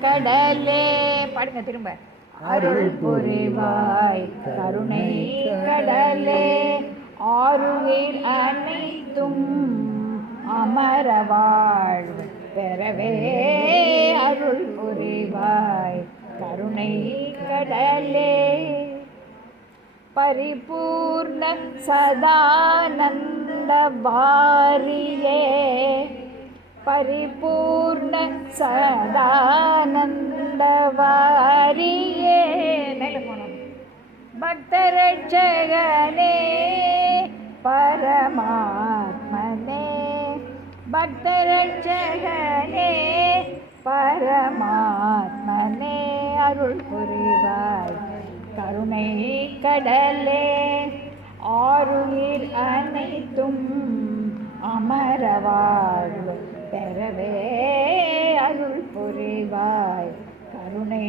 கடலே பாடுங்க திரும்ப. அருள் புரிவாய் கருணை கடலே. ஆறுயிர் அனைத்தும் அமர வாழ்வு பெறவே. அருள் புரிவாய் கருணை கடலே. பரிபூர்ண சதானந்த வாரியே. ಪರಿಪೂರ್ಣ ಸದಾನಂದವಾರಿಯೇ ಭಕ್ತರಕ್ಷಗನೇ ಪರಮಾತ್ಮನೇ ಭಕ್ತರಕ್ಷಗನೇ பரமாத்மனே அருள் புரிவாய் கருணை கடலே ஆறுயிர் அனைத்தும் அமரவாழ் பெறவே அருள் புரிவாய். கருணை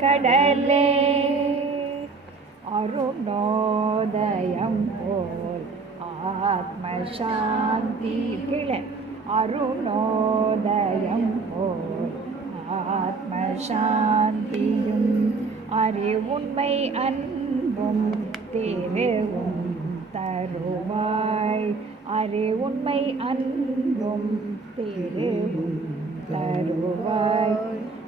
கடலே அருணோதயம் போல் ஆத்மசாந்தி கிளை அருணோதயம் போல் ஆத்மசாந்தியும் அறிவுண்மை அன்பும் தேவும் தருவா அரே உண்மை அன்பும் தேவும் தருவாய்.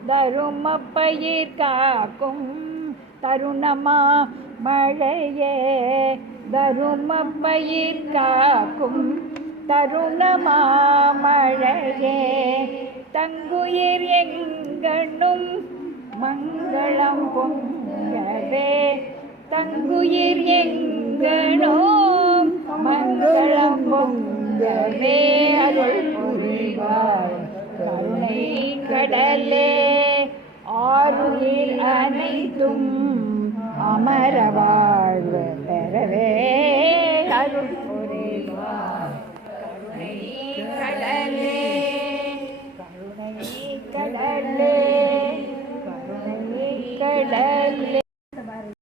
தருமப்பயிர் காக்கும் தருணமா மழையே. தருமப்பயிர் காக்கும் தருணமா மழையே. தங்குயிர் எங்கண்ணும் மங்களம் பொங்கவே தங்குயிர் எங்கனோ மங்களம் பொங்கவே அருள் புரிவாய் கருணை கடலே ஆறுயிர் அனைத்தும் அமர வாழ்வு பெறவே அருள்